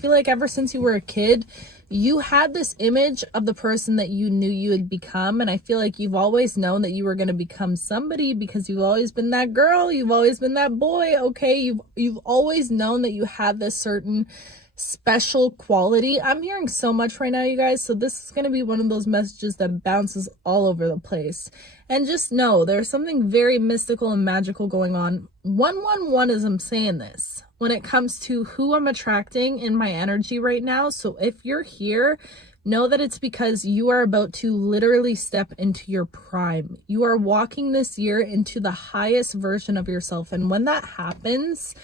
feel like ever since you were a kid, you had this image of the person that you knew you would become. And I feel like you've always known that you were going to become somebody because you've always been that girl. You've always been that boy. Okay. You've always known that you had this certain special quality. I'm hearing so much right now, you guys. So this is going to be one of those messages that bounces all over the place. And just know there's something very mystical and magical going on. 111 as I'm saying this when it comes to who I'm attracting in my energy right now. So if you're here, know that it's because you are about to literally step into your prime. You are walking this year into the highest version of yourself. And when that happens,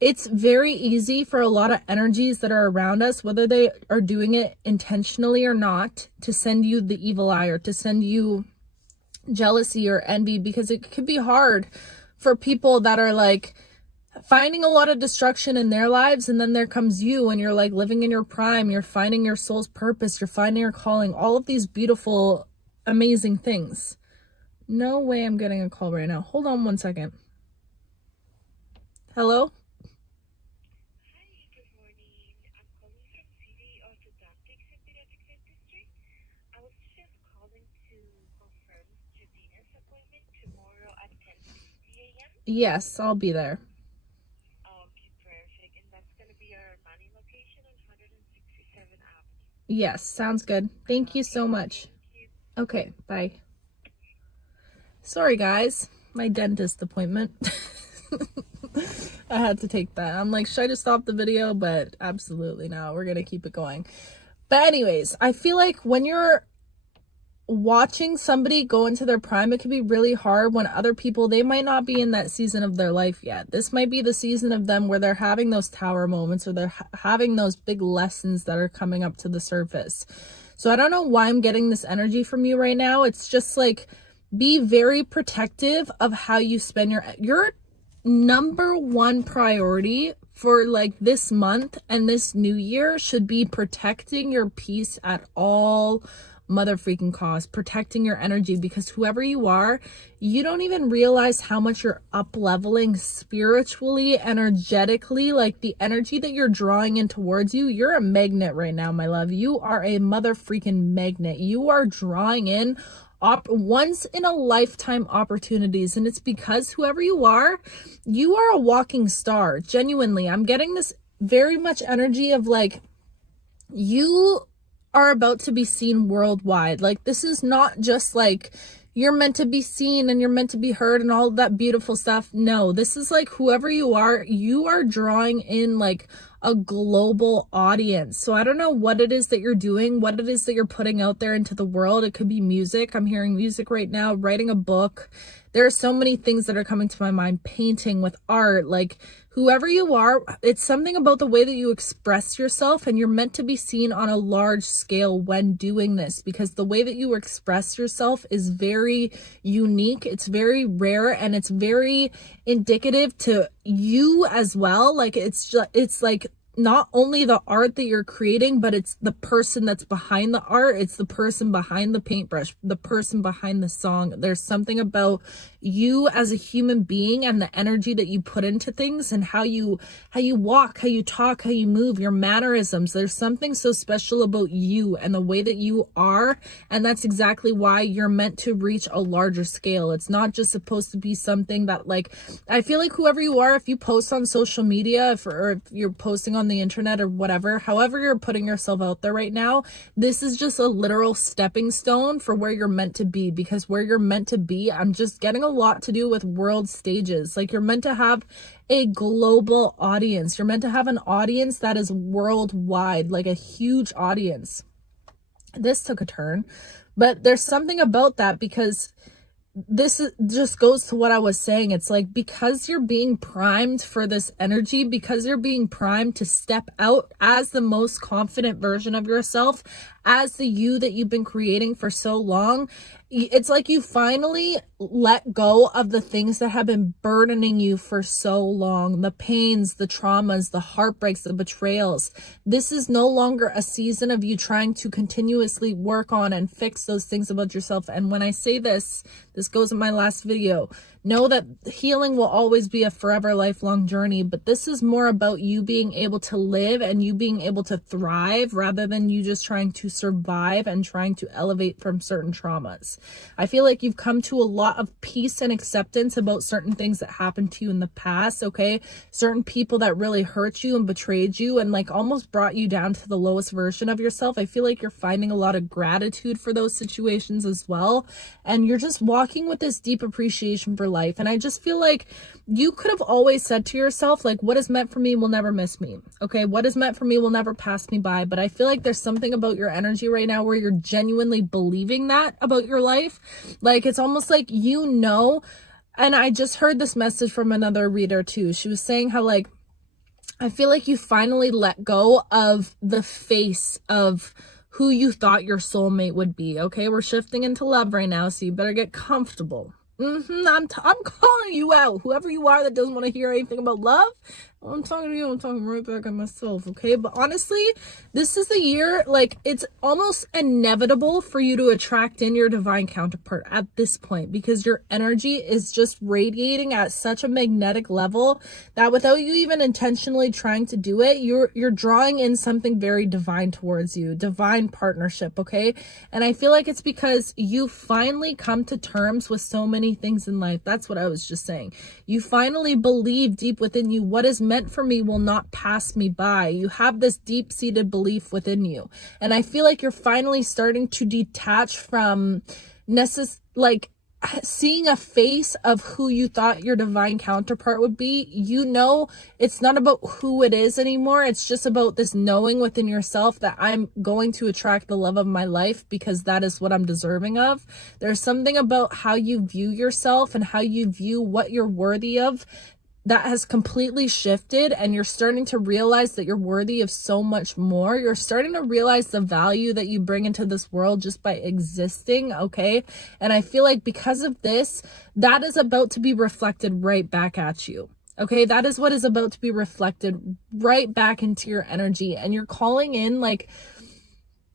it's very easy for a lot of energies that are around us, whether they are doing it intentionally or not, to send you the evil eye or to send you jealousy or envy, because it could be hard for people that are like finding a lot of destruction in their lives, and then there comes you and you're like living in your prime, you're finding your soul's purpose, you're finding your calling, all of these beautiful, amazing things. No way I'm getting a call right now. Hold on one second. Hello? Yes, I'll be there. Okay, perfect. And that's going to be our money location on 167 Avenue. Yes, sounds good. Thank you so much. Thank you. Okay, bye. Sorry, guys. My dentist appointment. I had to take that. I'm like, should I just stop the video? But absolutely not. We're going to keep it going. But anyways, I feel like when you're watching somebody go into their prime, it can be really hard when other people, they might not be in that season of their life yet. This might be the season of them where they're having those tower moments, or they're having those big lessons that are coming up to the surface. So I don't know why I'm getting this energy from you right now. It's just like, be very protective of how you spend your number one priority for like this month and this new year should be protecting your peace at all mother freaking cost, protecting your energy, because whoever you are, you don't even realize how much you're up leveling spiritually, energetically, like the energy that you're drawing in towards you. You're a magnet right now, my love. You are a mother freaking magnet. You are drawing in once in a lifetime opportunities, and it's because whoever you are a walking star. Genuinely, I'm getting this very much energy of like, you are about to be seen worldwide. Like, this is not just like you're meant to be seen and you're meant to be heard and all that beautiful stuff. No, this is like, whoever you are drawing in like a global audience. So I don't know what it is that you're doing, what it is that you're putting out there into the world. It could be music. I'm hearing music right now, writing a book. There are so many things that are coming to my mind, painting, with art, like whoever you are, it's something about the way that you express yourself, and you're meant to be seen on a large scale when doing this, because the way that you express yourself is very unique. It's very rare, and it's very indicative to you as well. Like, it's like not only the art that you're creating, but it's the person that's behind the art. It's the person behind the paintbrush, the person behind the song. There's something about you as a human being and the energy that you put into things, and how you walk, how you talk, how you move, your mannerisms. There's something so special about you and the way that you are. And that's exactly why you're meant to reach a larger scale. It's not just supposed to be something that, like, I feel like whoever you are, if you post on social media, or if you're posting on the internet or whatever, however you're putting yourself out there right now, this is just a literal stepping stone for where you're meant to be. Because where you're meant to be, I'm just getting a lot to do with world stages. Like, you're meant to have a global audience. You're meant to have an audience that is worldwide, like a huge audience. This took a turn, but there's something about that, because this just goes to what I was saying. It's like, because you're being primed for this energy, because you're being primed to step out as the most confident version of yourself, as the you that you've been creating for so long, it's like you finally let go of the things that have been burdening you for so long. The pains, the traumas, the heartbreaks, the betrayals. This is no longer a season of you trying to continuously work on and fix those things about yourself. And when I say this goes in my last video. know that healing will always be a forever lifelong journey, but this is more about you being able to live and you being able to thrive rather than you just trying to survive and trying to elevate from certain traumas. I feel like you've come to a lot of peace and acceptance about certain things that happened to you in the past, okay? Certain people that really hurt you and betrayed you and like almost brought you down to the lowest version of yourself. I feel like you're finding a lot of gratitude for those situations as well. And you're just walking with this deep appreciation for life. And I just feel like you could have always said to yourself, like, what is meant for me will never miss me. Okay. What is meant for me will never pass me by. But I feel like there's something about your energy right now where you're genuinely believing that about your life. Like, it's almost like, you know, and I just heard this message from another reader too. She was saying how, like, I feel like you finally let go of the face of who you thought your soulmate would be. Okay, we're shifting into love right now, so you better get comfortable. I'm calling you out. Whoever you are that doesn't want to hear anything about love, I'm talking to you. I'm talking right back at myself, okay? But honestly, this is the year, like, it's almost inevitable for you to attract in your divine counterpart at this point, because your energy is just radiating at such a magnetic level that without you even intentionally trying to do it, you're drawing in something very divine towards you, divine partnership, okay? And I feel like it's because you finally come to terms with so many things in life. That's what I was just saying. You finally believe deep within you, what is meant for me will not pass me by. You have this deep-seated belief within you. And I feel like you're finally starting to detach from seeing a face of who you thought your divine counterpart would be. You know, it's not about who it is anymore. It's just about this knowing within yourself that I'm going to attract the love of my life because that is what I'm deserving of. There's something about how you view yourself and how you view what you're worthy of that has completely shifted, and you're starting to realize that you're worthy of so much more. You're starting to realize the value that you bring into this world just by existing, okay? And I feel like because of this, that is about to be reflected right back at you. Okay, that is what is about to be reflected right back into your energy. And you're calling in, like,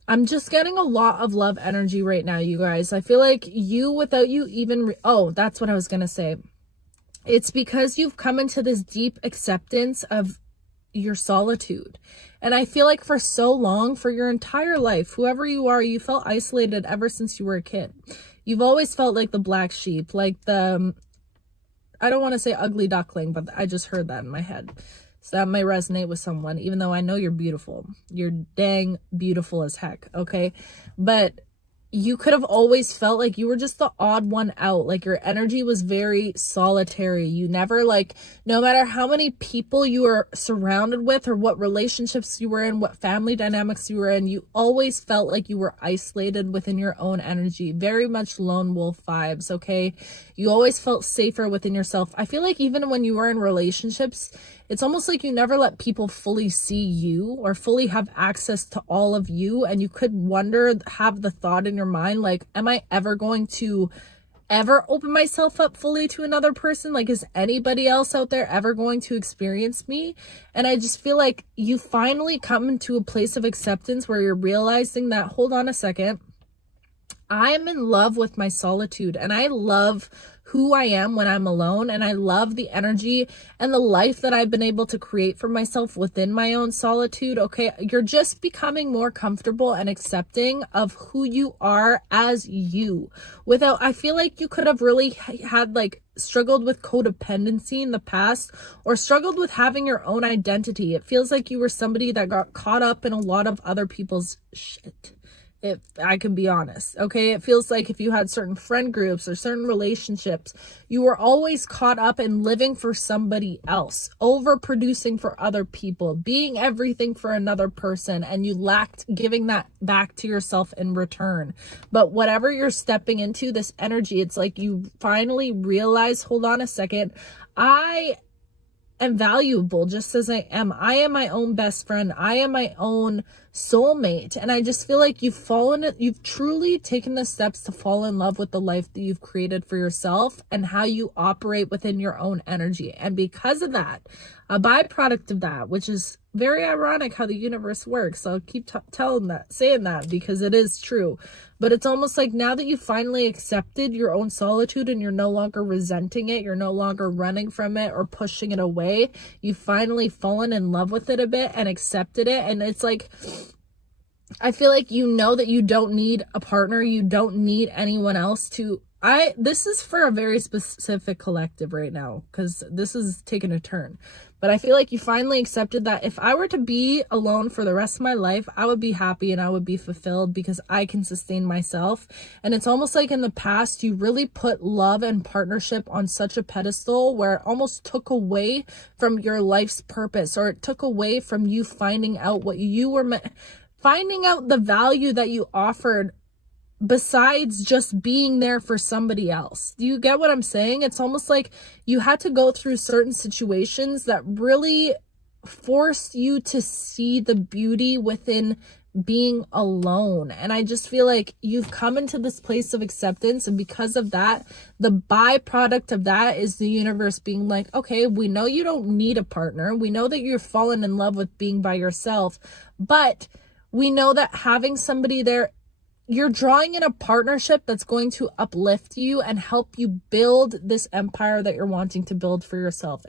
I'm just getting a lot of love energy right now, you guys. I feel like you, without you even, that's what I was gonna say. It's because you've come into this deep acceptance of your solitude. And I feel like for so long, for your entire life, whoever you are, you felt isolated ever since you were a kid. You've always felt like the black sheep, like the, I don't want to say ugly duckling, but I just heard that in my head. So that may resonate with someone, even though I know you're beautiful. You're dang beautiful as heck, okay? But you could have always felt like you were just the odd one out. Like your energy was very solitary. You never, like, no matter how many people you were surrounded with or what relationships you were in, what family dynamics you were in, you always felt like you were isolated within your own energy. Very much lone wolf vibes, okay? You always felt safer within yourself. I feel like even when you were in relationships, it's almost like you never let people fully see you or fully have access to all of you. And you could wonder, have the thought in your mind, like, am I ever going to ever open myself up fully to another person? Like, is anybody else out there ever going to experience me? And I just feel like you finally come into a place of acceptance where you're realizing that, hold on a second, I am in love with my solitude and I love who I am when I'm alone, and I love the energy and the life that I've been able to create for myself within my own solitude. Okay, you're just becoming more comfortable and accepting of who you are as you. Without, I feel like you could have really had, like, struggled with codependency in the past or struggled with having your own identity. It feels like you were somebody that got caught up in a lot of other people's shit. If I can be honest, okay? It feels like if you had certain friend groups or certain relationships, you were always caught up in living for somebody else, overproducing for other people, being everything for another person, and you lacked giving that back to yourself in return. But whatever you're stepping into, this energy, it's like you finally realize, hold on a second, I am valuable just as I am. I am my own best friend. I am my own soulmate. And I just feel like you've truly taken the steps to fall in love with the life that you've created for yourself and how you operate within your own energy. And because of that, a byproduct of that, which is very ironic how the universe works. I'll keep saying that because it is true. But it's almost like now that you finally accepted your own solitude and you're no longer resenting it, you're no longer running from it or pushing it away, you've finally fallen in love with it a bit and accepted it. And it's like, I feel like you know that you don't need a partner, you don't need anyone else to... This is for a very specific collective right now, because this is taking a turn. But I feel like you finally accepted that if I were to be alone for the rest of my life, I would be happy and I would be fulfilled because I can sustain myself. And it's almost like in the past, you really put love and partnership on such a pedestal where it almost took away from your life's purpose, or it took away from you finding out what you were finding out the value that you offered besides just being there for somebody else. Do you get what I'm saying? It's almost like you had to go through certain situations that really forced you to see the beauty within being alone. And I just feel like you've come into this place of acceptance, and because of that, the byproduct of that is the universe being like, okay, we know you don't need a partner, we know that you're fallen in love with being by yourself, but we know that having somebody there, you're drawing in a partnership that's going to uplift you and help you build this empire that you're wanting to build for yourself.